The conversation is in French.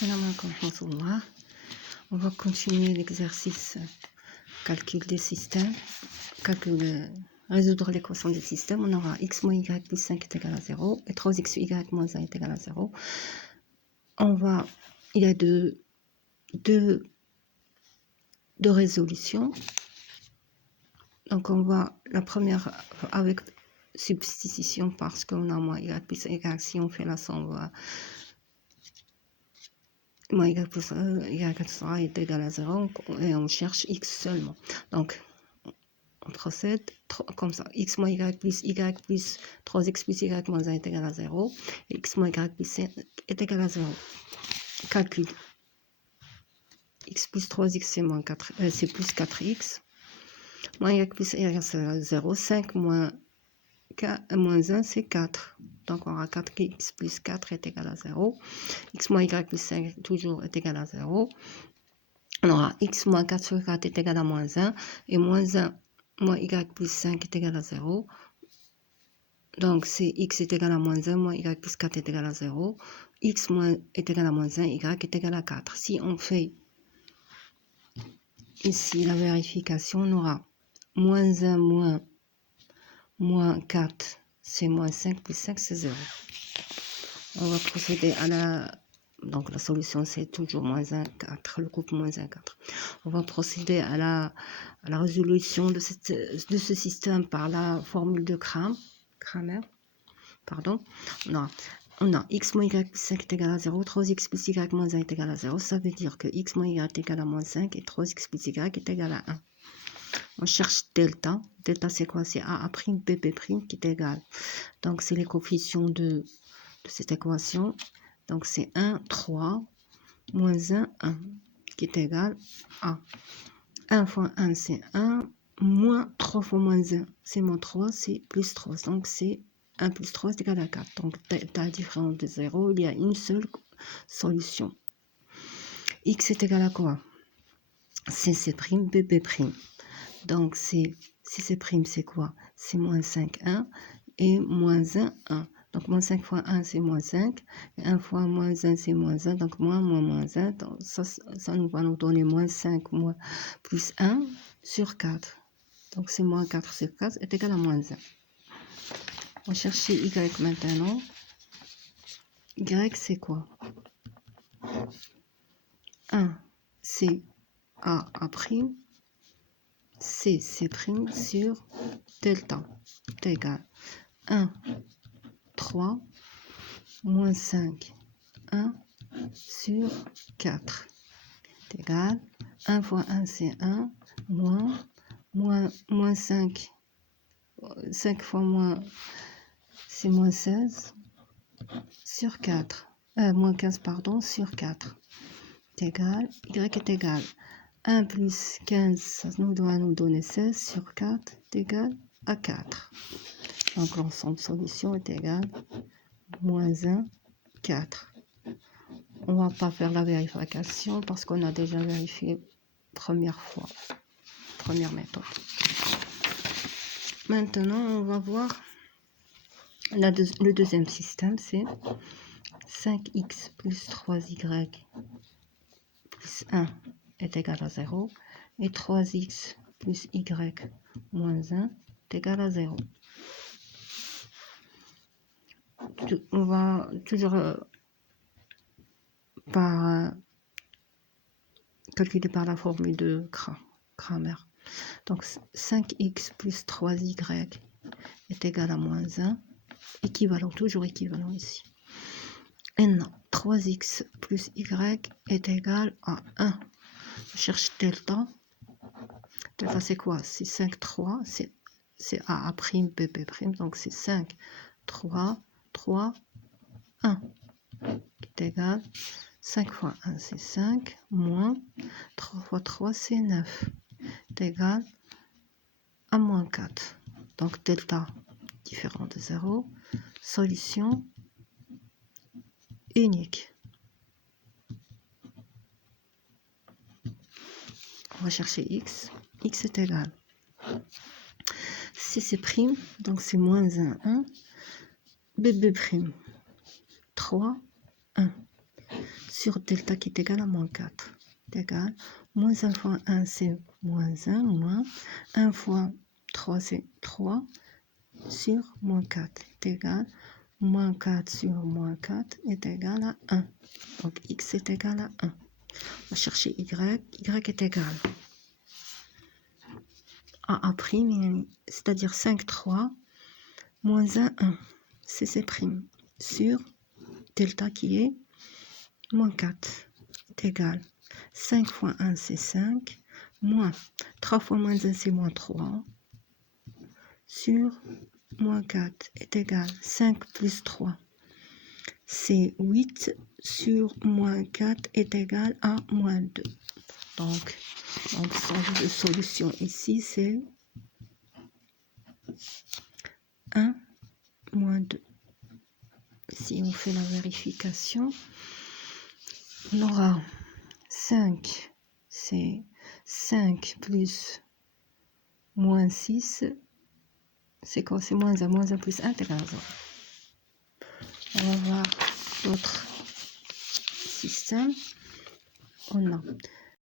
Salam alaikum wa rahmatullah. On va continuer l'exercice calcul des systèmes, résoudre l'équation des systèmes. On aura x moins y plus 5 est égal à 0 et 3xy moins 1 est égal à 0. Il y a deux résolutions. Donc on va la première avec substitution parce qu'on a moins y plus y. Si on fait la somme, on va moins y plus y est égal à 0 et on cherche x seulement. Donc on procède comme ça. X moins y plus 3x plus y moins 1 est égal à 0. Et x moins y plus 5 est égal à 0. Calcul. X plus 3x c'est plus 4x. Moins y plus y c'est 0. 5 moins 1 c'est 4. Donc on aura 4x plus 4 est égal à 0. X moins y plus 5 toujours est égal à 0. On aura x moins 4 sur 4 est égal à moins 1. Et moins 1 moins y plus 5 est égal à 0. Donc c'est x est égal à moins 1, moins y plus 4 est égal à 0. X est égal à moins 1, y est égal à 4. Si on fait ici la vérification, on aura moins 1 moins 4, c'est moins 5, plus 5, c'est 0. On va procéder à la... Donc la solution, c'est toujours moins 1, 4, le couple moins 1, 4. On va procéder à la résolution de ce système par la formule de Cramer. Pardon. On a x moins y plus 5 est égal à 0, 3x plus y moins 1 est égal à 0. Ça veut dire que x moins y est égal à moins 5 et 3x plus y est égal à 1. On cherche delta. Delta, c'est quoi? C'est a' bb' qui est égal. Donc, c'est les coefficients de cette équation. Donc, c'est 1, 3, moins 1, 1, qui est égal à 1 fois 1, c'est 1, moins 3 fois moins 1, c'est moins 3, c'est plus 3. Donc, c'est 1 plus 3 est égal à 4. Donc, delta différent de 0, il y a une seule solution. X est égal à quoi? CC', BB'. Donc, CC', c'est quoi? C'est moins 5, 1 et moins 1, 1. Donc, moins 5 fois 1, c'est moins 5. Et 1 fois moins 1, c'est moins 1. Donc, moins 1. Donc, ça va nous donner moins 5 plus 1 sur 4. Donc, c'est moins 4 sur 4 est égal à moins 1. On va chercher y maintenant. Y, c'est quoi? 1, c'est A', C', sur delta est égal 1, 3, moins 5, 1 sur 4 est égal 1 fois 1, c'est 1, moins 5, 5 fois moins, c'est moins 16 sur 4, moins 15, pardon, sur 4 est égal, y est égal 1 plus 15, ça doit nous donner 16 sur 4 est égal à 4. Donc l'ensemble de solution est égal moins 1, 4. On ne va pas faire la vérification parce qu'on a déjà vérifié première méthode. Maintenant, on va voir le deuxième système, c'est 5x plus 3y plus 1 est égal à 0 et 3x plus y moins 1 est égal à 0. On va toujours calculer par la formule de Cramer. Donc 5x plus 3y est égal à moins 1, toujours équivalent ici. Et non, 3x plus y est égal à 1. Je cherche delta. Delta, c'est quoi? C'est 5, 3, c'est A', BB', donc c'est 5, 3, 3, 1, qui est égal 5 fois 1, c'est 5, moins 3 fois 3, c'est 9, est égal à moins 4. Donc, delta différent de 0, solution unique. On va chercher x. X est égal. CC', donc c'est moins 1, 1. BB', 3, 1. sur delta qui est égal à moins 4. C'est égal, moins 1 fois 1, c'est moins 1, moins 1 fois 3, c'est 3, sur moins 4 est égal, moins 4 sur moins 4 est égal à 1. Donc, x est égal à 1. On va chercher y. Y est égal à A', c'est-à-dire 5, 3, moins 1, 1. C'est C', sur delta qui est moins 4 est égal. 5 fois 1, c'est 5, moins 3 fois moins 1, c'est moins 3, sur moins 4 est égal. 5 plus 3, c'est 8, sur moins 4 est égal à moins 2. Donc de solution ici, c'est 1, moins 2. Si on fait la vérification, on aura 5, c'est 5 plus moins 6, c'est quoi? C'est moins 1 plus 1 égale à 0. On va voir l'autre système. On a